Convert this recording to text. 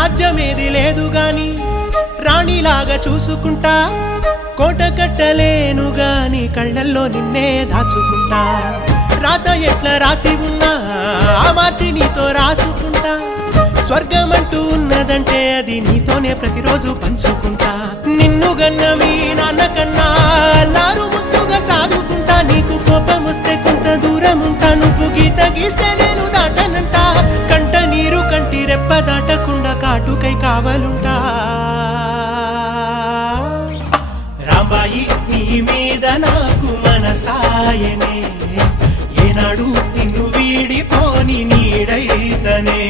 రాజ్యమేది లేదు గాని రాణిలాగా చూసుకుంటా కోట కట్టలేను గాని కళ్ళల్లో నిన్నే దాచుకుంటా రాత ఎట్లా రాసి ఉన్నా మార్చి నీతో రాసుకుంటా స్వర్గమంటూ ఉన్నదంటే అది నీతోనే ప్రతిరోజు పంచుకుంటా నిన్ను గన్న మీ నాన్న కన్నా లారు ముద్దుగా సాదుకుంటా నీకు కోపం వస్తే కొంత దూరం ఉంటా నువ్వు గీత గీస్తే నేను దాటనంట కంట నీరు కంటి రెప్ప దాటకుండా కాటుకై కావలుంటా రాంబాయి నీ మీద నాకు మనసాయనే ఏనాడు నిన్ను వీడిపోని నీడైతనే